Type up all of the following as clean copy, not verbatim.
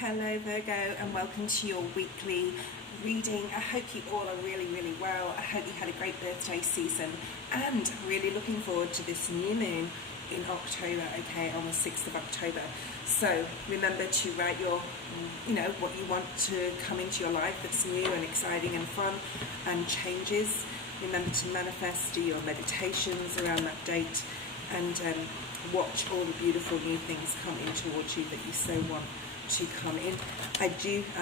Hello Virgo, and welcome to your weekly reading. I hope you all are really well. I hope you had a great birthday season, and really looking forward to this new moon in October, okay, on the 6th of October. So remember to write your, what you want to come into your life that's new and exciting and fun and changes. Remember to manifest, do your meditations around that date, and watch all the beautiful new things come in towards you that you so want to come in. I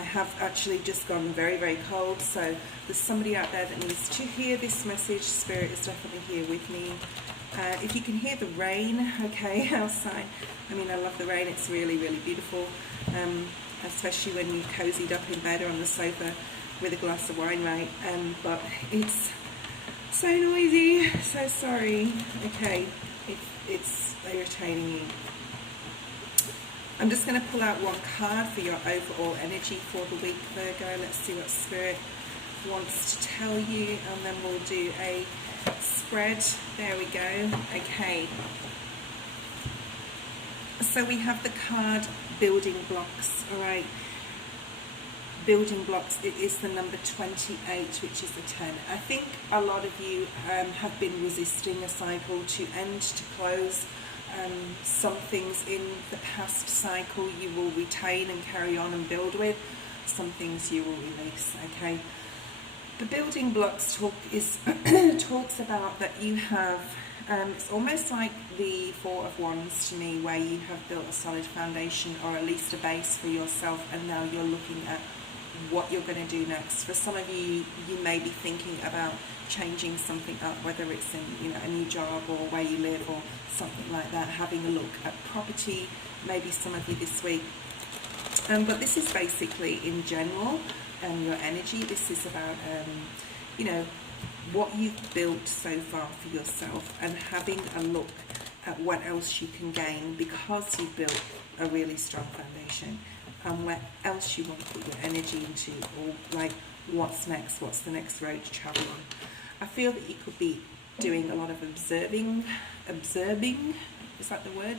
have actually just gone very cold, so there's somebody out there that needs to hear this message. Spirit is definitely here with me. If you can hear the rain, okay, outside, I mean, I love the rain. It's really beautiful, especially when you're cozied up in bed or on the sofa with a glass of wine, right? But it's so noisy, so sorry. Okay, it's irritating you. I'm just going to pull out one card for your overall energy for the week, Virgo. Let's see what Spirit wants to tell you, and then we'll do a spread. There we go. Okay. So we have the card building blocks, all right. Building blocks, it is the number 28, which is the 10. I think a lot of you have been resisting a cycle to end, to close. Some things in the past cycle you will retain and carry on and build with. Some things you will release, okay? The building blocks talks about that you have, it's almost like the Four of Wands to me, where you have built a solid foundation, or at least a base for yourself, and now you're looking at what you're going to do next. For some of you, you may be thinking about changing something up, whether it's in a new job or where you live or something like that, having a look at property, maybe some of you this week. But this is basically in general, your energy. This is about what you've built so far for yourself, and having a look at what else you can gain because you've built a really strong foundation, and where else you want to put your energy into, or like what's next, what's the next road to travel on. I feel that you could be doing a lot of observing, is that the word?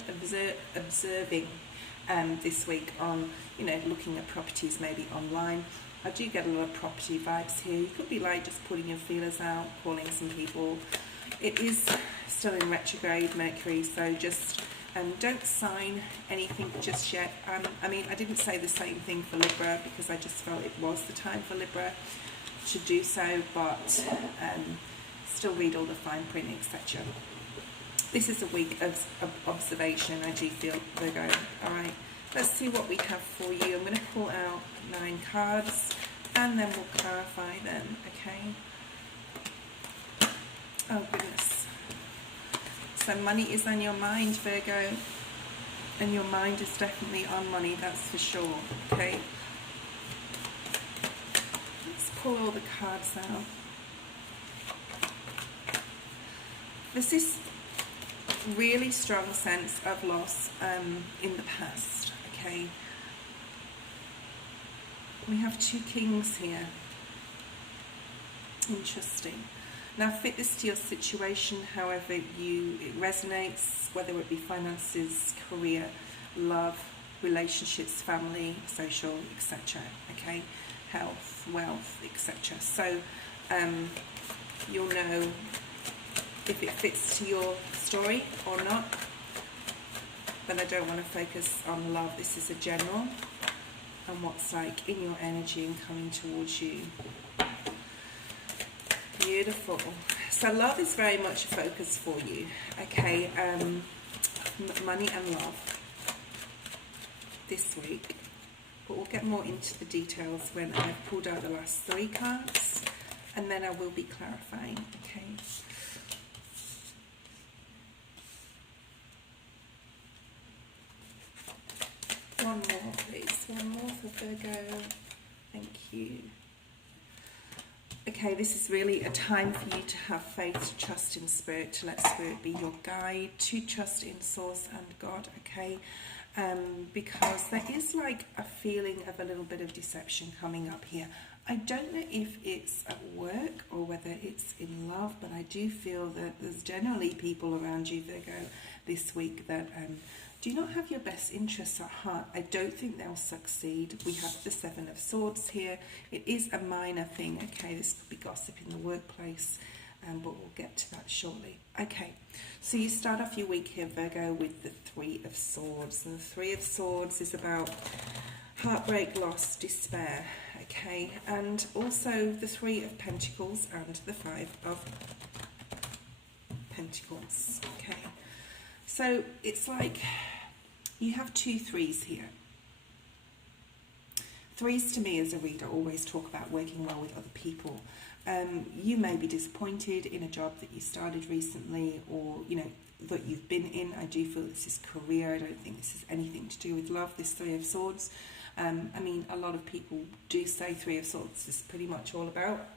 Observing this week on, looking at properties maybe online. I do get a lot of property vibes here. You could be like just putting your feelers out, calling some people. It is still in retrograde Mercury, so just don't sign anything just yet. I mean, I didn't say the same thing for Libra because I just felt it was the time for Libra to do so, but still read all the fine print, etc. This is a week of observation, I do feel, Virgo. Alright, let's see what we have for you. I'm going to pull out 9 cards and then we'll clarify them, okay? Oh goodness. So money is on your mind, Virgo, and your mind is definitely on money, that's for sure, okay? Let's pull all the cards out. There's this really strong sense of loss in the past, okay? We have 2 kings here. Interesting. Now fit this to your situation however it resonates, whether it be finances, career, love, relationships, family, social, etc. Okay, health, wealth, etc. So you'll know if it fits to your story or not. But I don't want to focus on love. This is a general and what's like in your energy and coming towards you. Beautiful. So love is very much a focus for you, okay? Money and love this week, but we'll get more into the details when I've pulled out the last 3 cards, and then I will be clarifying, okay? One more please, one more for Virgo. Thank you. Okay, this is really a time for you to have faith, to trust in Spirit, to let Spirit be your guide, to trust in Source and God, okay? Because there is like a feeling of a little bit of deception coming up here. I don't know if it's at work or whether it's in love, but I do feel that there's generally people around you, Virgo, this week that do not have your best interests at heart. I don't think they'll succeed. We have the Seven of Swords here. It is a minor thing, okay? This could be gossip in the workplace, but we'll get to that shortly. Okay, so you start off your week here, Virgo, with the Three of Swords. And the Three of Swords is about heartbreak, loss, despair, okay? And also the Three of Pentacles and the Five of Pentacles, okay? So it's like you have two threes here. Threes to me as a reader always talk about working well with other people. You may be disappointed in a job that you started recently, or that you've been in. I do feel this is career. I don't think this is anything to do with love, this Three of Swords. I mean, a lot of people do say Three of Swords is pretty much all about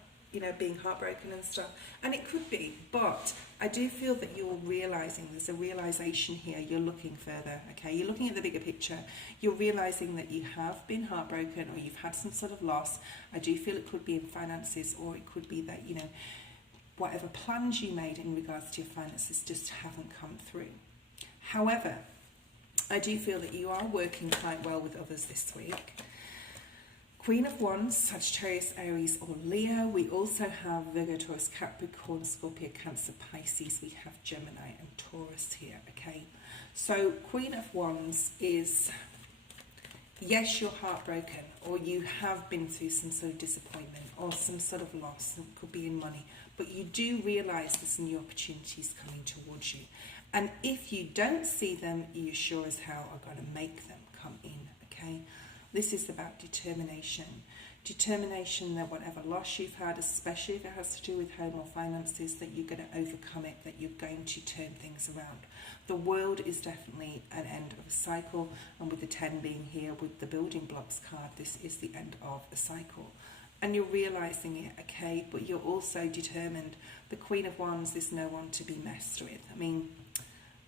being heartbroken and stuff, and it could be, but I do feel that you're realizing, there's a realization here, you're looking further, okay? You're looking at the bigger picture. You're realizing that you have been heartbroken, or you've had some sort of loss. I do feel it could be in finances, or it could be that whatever plans you made in regards to your finances just haven't come through. However, I do feel that you are working quite well with others this week. Queen of Wands, Sagittarius, Aries or Leo. We also have Virgo, Taurus, Capricorn, Scorpio, Cancer, Pisces. We have Gemini and Taurus here, okay? So Queen of Wands is, yes, you're heartbroken, or you have been through some sort of disappointment or some sort of loss. It could be in money, but you do realise there's new opportunities coming towards you. And if you don't see them, you sure as hell are going to make them come in, okay? This is about determination. Determination that whatever loss you've had, especially if it has to do with home or finances, that you're going to overcome it, that you're going to turn things around. The world is definitely an end of a cycle, and with the 10 being here with the building blocks card, this is the end of a cycle. And you're realising it, okay, but you're also determined. The Queen of Wands is no one to be messed with. I mean,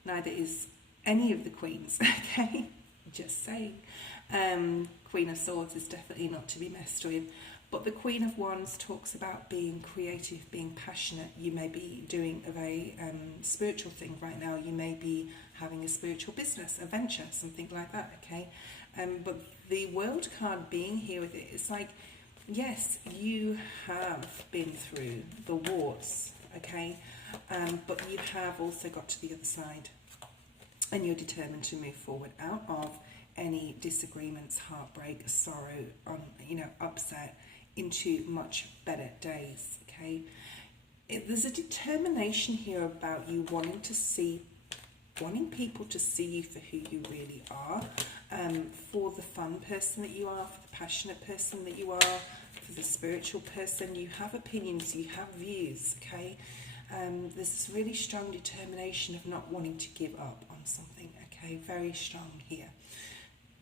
neither is any of the queens, okay? Just saying. Queen of Swords is definitely not to be messed with, but the Queen of Wands talks about being creative, being passionate. You may be doing a very spiritual thing right now. You may be having a spiritual business, a venture, something like that, okay? But the World card being here with it, it's like, yes, you have been through the wars, okay? But you have also got to the other side, and you're determined to move forward out of any disagreements, heartbreak, sorrow, upset, into much better days, okay? There's a determination here about you wanting people to see you for who you really are, for the fun person that you are, for the passionate person that you are, for the spiritual person. You have opinions, you have views, okay? There's this really strong determination of not wanting to give up on something, okay? Very strong here.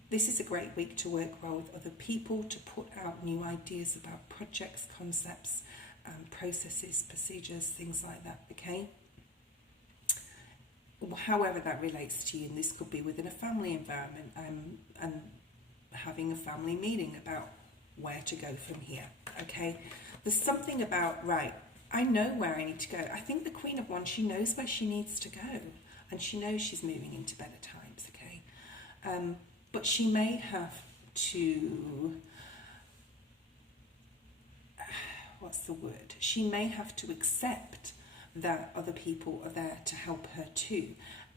This is a great week to work well with other people, to put out new ideas about projects, concepts, processes, procedures, things like that, okay? However that relates to you, and this could be within a family environment, and having a family meeting about where to go from here, okay? There's something about, right, I know where I need to go. I think the Queen of Wands, she knows where she needs to go, and she knows she's moving into better times, okay? But she may have to, what's the word? She may have to accept that other people are there to help her too,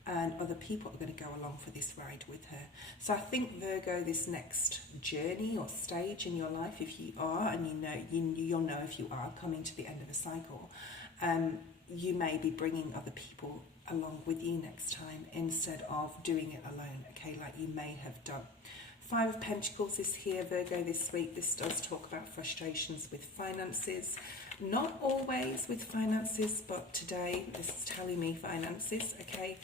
and other people are going to go along for this ride with her. So I think, Virgo, this next journey or stage in your life, if you are, and you'll know if you are coming to the end of a cycle, you may be bringing other people along with you next time instead of doing it alone, okay, like you may have done. Five of Pentacles is here, Virgo, this week. This does talk about frustrations with finances. Not always with finances, but today this is telling me finances, okay?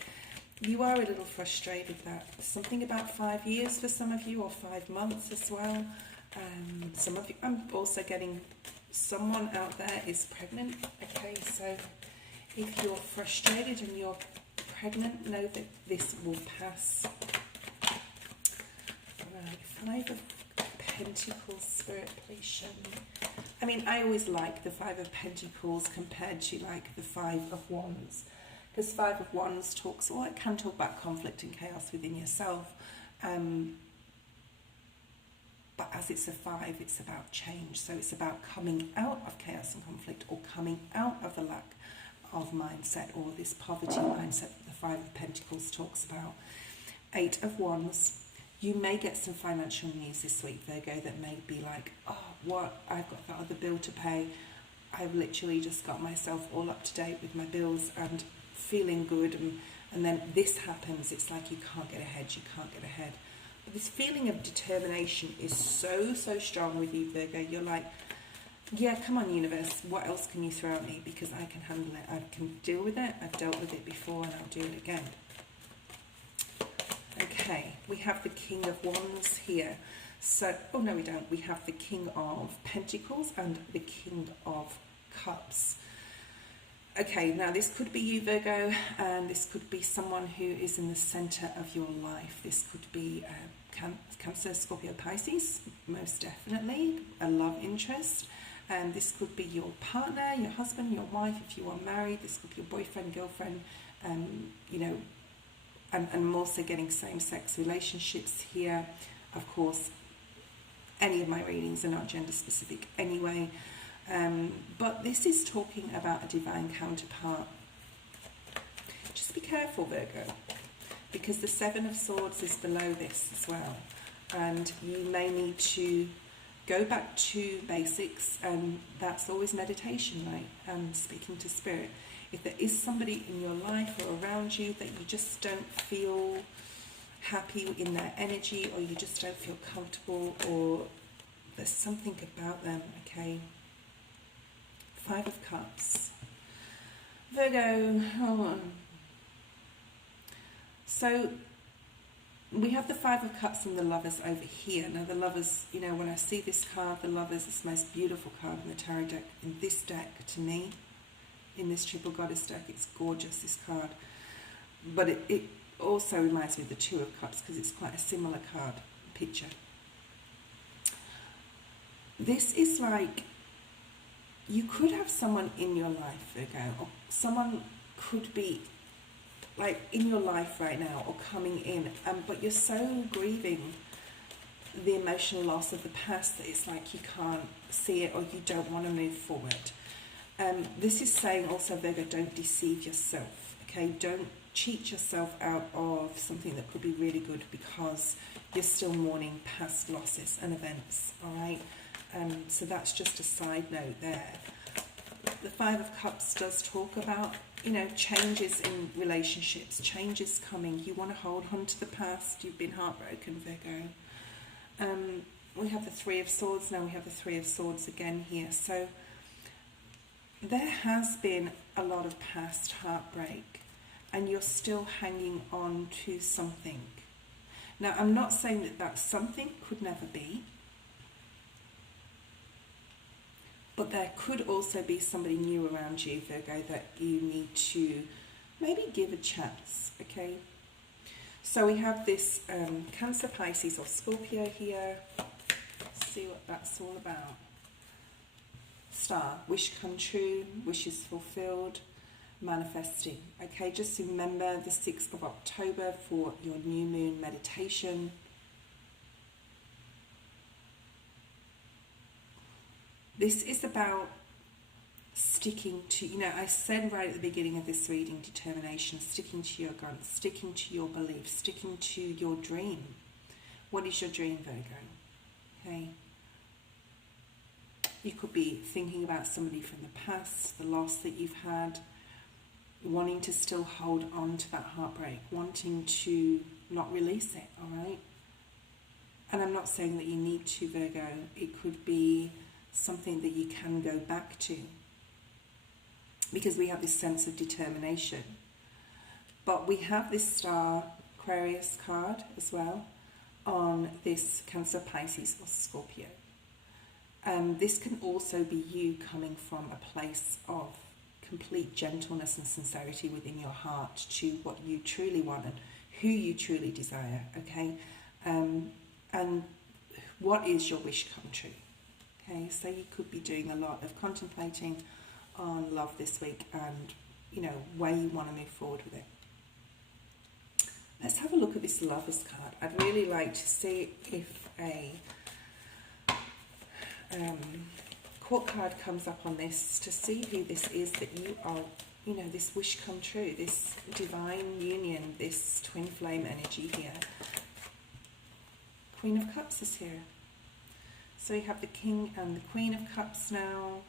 You are a little frustrated that something about 5 years for some of you, or 5 months as well. Some of you, I'm also getting someone out there is pregnant, okay? So if you're frustrated and you're pregnant, know that this will pass. Right, Five of Pentacles, Spirit, please show me. I mean, I always like the Five of Pentacles compared to like the Five of Wands, Because Five of Wands talks, or it can talk about conflict and chaos within yourself. But as it's a 5, it's about change. So it's about coming out of chaos and conflict, or coming out of the lack of mindset, or this poverty mindset that the 5 of Pentacles talks about. 8 of Wands. You may get some financial news this week, Virgo, that may be like, oh, what? I've got that other bill to pay. I've literally just got myself all up to date with my bills and feeling good. And then this happens. It's like you can't get ahead. You can't get ahead. But this feeling of determination is so, so strong with you, Virgo. You're like, yeah, come on, universe. What else can you throw at me? Because I can handle it. I can deal with it. I've dealt with it before and I'll do it again. Okay, we have the King of Wands here. So, oh no we don't. We have the King of Pentacles and the King of Cups. Okay, now this could be you, Virgo, and this could be someone who is in the centre of your life. This could be Cancer, Scorpio, Pisces, most definitely, a love interest. This could be your partner, your husband, your wife, if you are married. This could be your boyfriend, girlfriend, you know, and I'm also getting same-sex relationships here. Of course, any of my readings are not gender-specific anyway. But this is talking about a divine counterpart. Just be careful, Virgo, because the 7 of Swords is below this as well. And you may need to go back to basics, and that's always meditation, right? And speaking to spirit. If there is somebody in your life or around you that you just don't feel happy in their energy, or you just don't feel comfortable, or there's something about them, okay? 5 of Cups. Virgo. Oh. So we have the 5 of Cups and the Lovers over here. Now the Lovers, you know, when I see this card, the Lovers is the most beautiful card in the tarot deck. In this deck, to me, in this Triple Goddess deck, it's gorgeous, this card. But it also reminds me of the 2 of Cups, because it's quite a similar card picture. This is like, you could have someone in your life, Virgo, or someone could be like in your life right now or coming in, but you're so grieving the emotional loss of the past that it's like you can't see it, or you don't want to move forward. This is saying also, Virgo, don't deceive yourself, okay? Don't cheat yourself out of something that could be really good because you're still mourning past losses and events, all right? So that's just a side note there. The 5 of Cups does talk about, you know, changes in relationships, changes coming. You want to hold on to the past. You've been heartbroken, Virgo. We have the 3 of Swords. Now we have the 3 of Swords again here. So there has been a lot of past heartbreak, and you're still hanging on to something. Now, I'm not saying that that something could never be, but there could also be somebody new around you, Virgo, that you need to maybe give a chance, okay? So we have this Cancer, Pisces or Scorpio here. Let's see what that's all about. Star, wish come true, wishes fulfilled, manifesting. Okay, just remember the 6th of October for your new moon meditation. This is about sticking to, you know, I said right at the beginning of this reading, determination, sticking to your guns, sticking to your beliefs, sticking to your dream. What is your dream, Virgo? Okay. You could be thinking about somebody from the past, the loss that you've had, wanting to still hold on to that heartbreak, wanting to not release it, all right? And I'm not saying that you need to, Virgo. It could be something that you can go back to, because we have this sense of determination. But we have this Star Aquarius card as well on this Cancer, Pisces or Scorpio. This can also be you coming from a place of complete gentleness and sincerity within your heart to what you truly want and who you truly desire, okay? And what is your wish come true? Okay, so you could be doing a lot of contemplating on love this week and, way you want to move forward with it. Let's have a look at this Lovers card. I'd really like to see if a court card comes up on this, to see who this is that you are, this wish come true, this divine union, this twin flame energy here. Queen of Cups is here. So you have the King and the Queen of Cups now.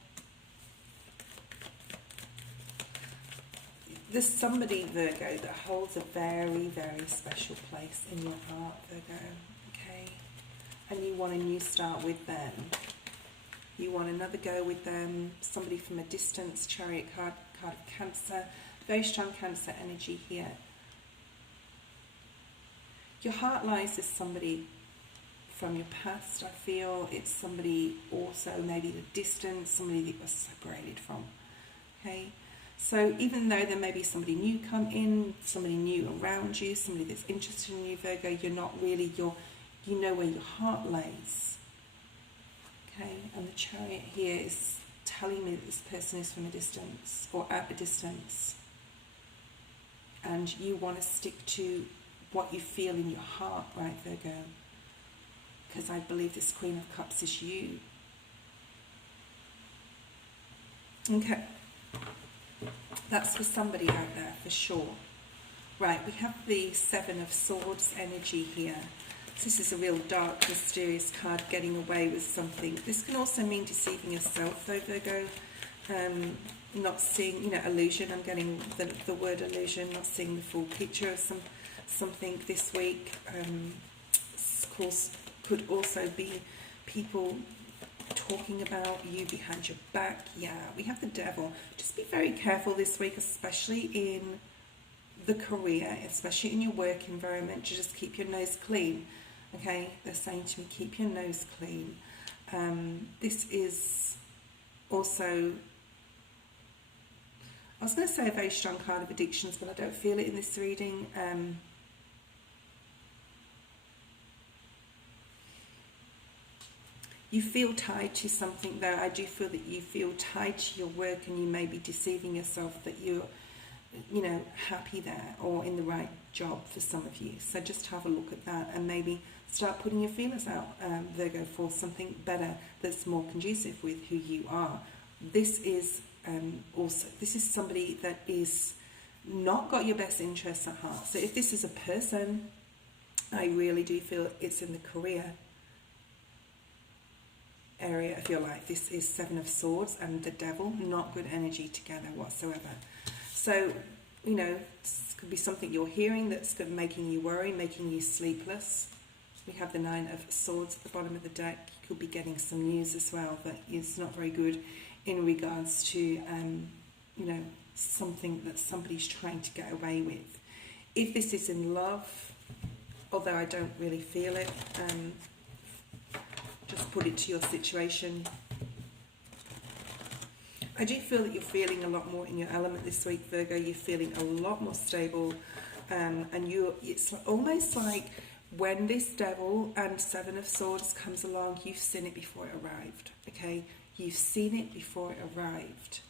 There's somebody, Virgo, that holds a very, very special place in your heart, Virgo, okay? And you want a new start with them. You want another go with them. Somebody from a distance, Chariot card of Cancer. Very strong Cancer energy here. Your heart lies with somebody from your past, I feel. It's somebody also maybe at a distance, somebody that you're separated from, okay? So even though there may be somebody new come in, somebody new around you, somebody that's interested in you, Virgo, you're not really, you know where your heart lays. Okay, and the Chariot here is telling me that this person is from a distance or at a distance. And you want to stick to what you feel in your heart, right, Virgo? Because I believe this Queen of Cups is you. Okay. That's for somebody out there, for sure. Right, we have the Seven of Swords energy here. So this is a real dark, mysterious card, getting away with something. This can also mean deceiving yourself, though, Virgo. Not seeing, illusion. I'm getting the word illusion, not seeing the full picture of something this week. Of course, could also be people talking about you behind your back. Yeah, we have the Devil. Just be very careful this week, especially in the career, especially in your work environment, to just keep your nose clean. Okay, they're saying to me, keep your nose clean. This is also, I was going to say a very strong card of addictions, but I don't feel it in this reading. You feel tied to something, though. I do feel that you feel tied to your work, and you may be deceiving yourself that you're, happy there or in the right job for some of you. So just have a look at that and maybe start putting your feelers out, Virgo, for something better that's more conducive with who you are. This is this is somebody that is not got your best interests at heart. So if this is a person, I really do feel it's in the career area of your life. This is Seven of Swords and the Devil, not good energy together whatsoever. So, this could be something you're hearing that's making you worry, making you sleepless. We have the Nine of Swords at the bottom of the deck. You could be getting some news as well that is not very good in regards to, something that somebody's trying to get away with. If this is in love, although I don't really feel it, just put it to your situation. I do feel that you're feeling a lot more in your element this week, Virgo. You're feeling a lot more stable, and it's almost like when this Devil and Seven of Swords comes along, you've seen it before it arrived, okay? You've seen it before it arrived,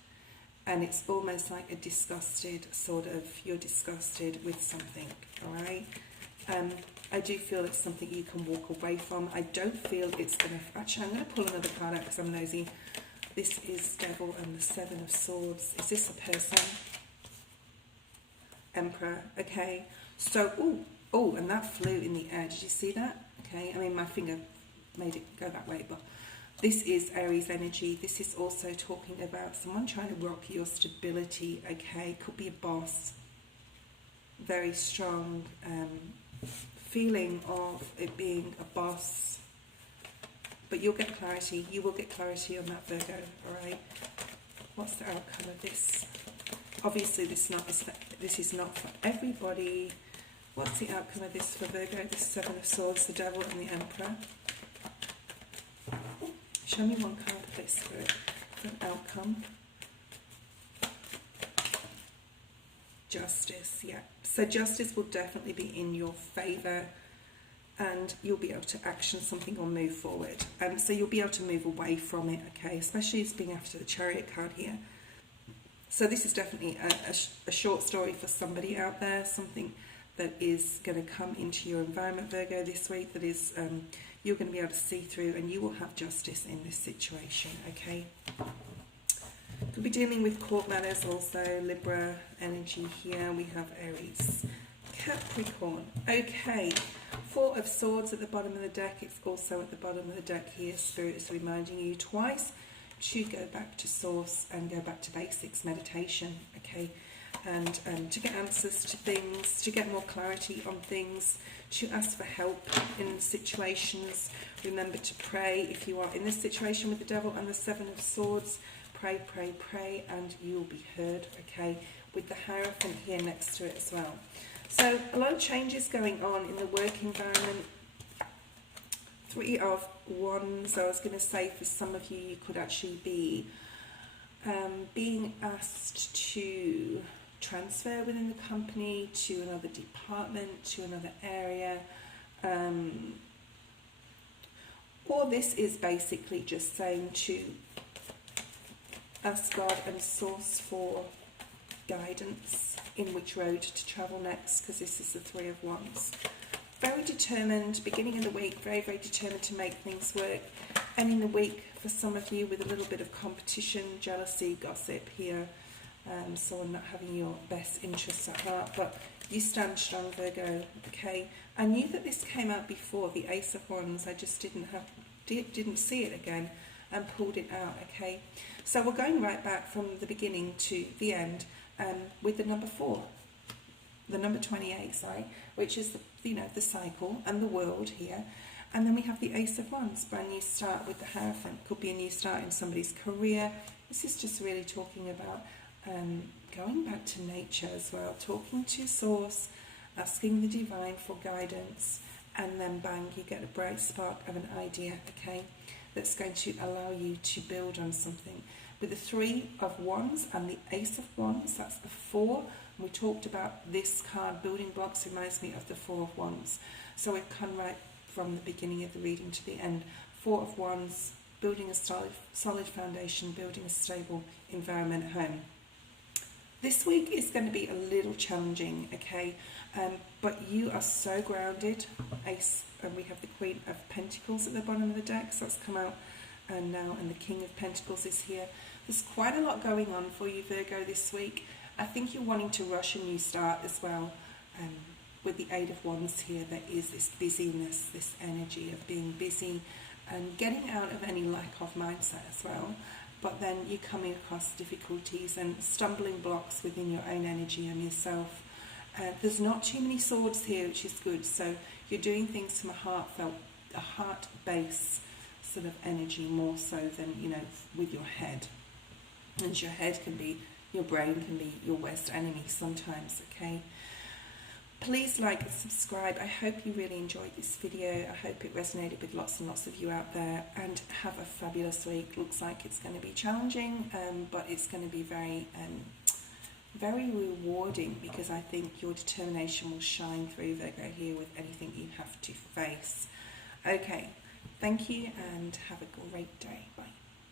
and it's almost like a disgusted sort of, you're disgusted with something, all right? I do feel it's something you can walk away from. I don't feel it's going to... Actually, I'm going to pull another card out because I'm nosy. This is Devil and the Seven of Swords. Is this a person? Emperor. Okay. So, oh, and that flew in the air. Did you see that? Okay. I mean, my finger made it go that way, but this is Aries energy. This is also talking about someone trying to rock your stability. Okay. Could be a boss. Very strong feeling of it being a boss, but you'll get clarity. You will get clarity on that, Virgo. All right. What's the outcome of this? Obviously, this is not for everybody. What's the outcome of this for Virgo? The Seven of Swords, the Devil, and the Emperor. Show me one card, please, Spirit, for an outcome. Justice, yeah. So justice will definitely be in your favour, and you'll be able to action something or move forward. So you'll be able to move away from it, okay? Especially as being after the Chariot card here. So this is definitely a short story for somebody out there, something that is going to come into your environment, Virgo, this week, that is you're going to be able to see through, and you will have justice in this situation, okay? Could be dealing with court matters also, Libra energy here. We have Aries, Capricorn. Okay, Four of Swords at the bottom of the deck. It's also at the bottom of the deck here. Spirit is reminding you twice to go back to source and go back to basics, meditation, okay? And to get answers to things, to get more clarity on things, to ask for help in situations. Remember to pray if you are in this situation with the Devil and the Seven of Swords. Pray, pray, pray, and you will be heard, okay? With the Hierophant here next to it as well. So a lot of changes going on in the work environment. Three of Wands. I was going to say for some of you, you could actually be being asked to transfer within the company to another department, to another area. Or this is basically just saying to ask God and source for guidance in which road to travel next, because this is the Three of Wands. Very determined, beginning of the week, very, very determined to make things work. Ending the week for some of you with a little bit of competition, jealousy, gossip here. Someone not having your best interests at heart, but you stand strong, Virgo, okay? I knew that this came out before, the Ace of Wands. I just didn't see it again and pulled it out, okay? So we're going right back from the beginning to the end with the number 4, the number 28, sorry, which is the cycle and the world here. And then we have the Ace of Wands, brand new start with the Hierophant. Could be a new start in somebody's career. This is just really talking about going back to nature as well, talking to source, asking the divine for guidance, and then bang, you get a bright spark of an idea, okay, that's going to allow you to build on something. With the Three of Wands and the Ace of Wands, that's the 4. We talked about this card, building blocks, reminds me of the Four of Wands. So we've come right from the beginning of the reading to the end. Four of Wands, building a solid foundation, building a stable environment at home. This week is going to be a little challenging, okay? But you are so grounded. Ace, and we have the Queen of Pentacles at the bottom of the deck, so that's come out now, and the King of Pentacles is here. There's quite a lot going on for you, Virgo, this week. I think you're wanting to rush a new start as well. With the Eight of Wands here, there is this busyness, this energy of being busy and getting out of any lack of mindset as well. But then you're coming across difficulties and stumbling blocks within your own energy and yourself. There's not too many swords here, which is good. So you're doing things from a heart base sort of energy, more so than, with your head. And your head can be, your brain can be your worst enemy sometimes, okay? Please like and subscribe. I hope you really enjoyed this video. I hope it resonated with lots and lots of you out there, and have a fabulous week. Looks like it's going to be challenging, but it's going to be very very rewarding, because I think your determination will shine through, Virgo, here with anything you have to face. Okay, thank you and have a great day. Bye.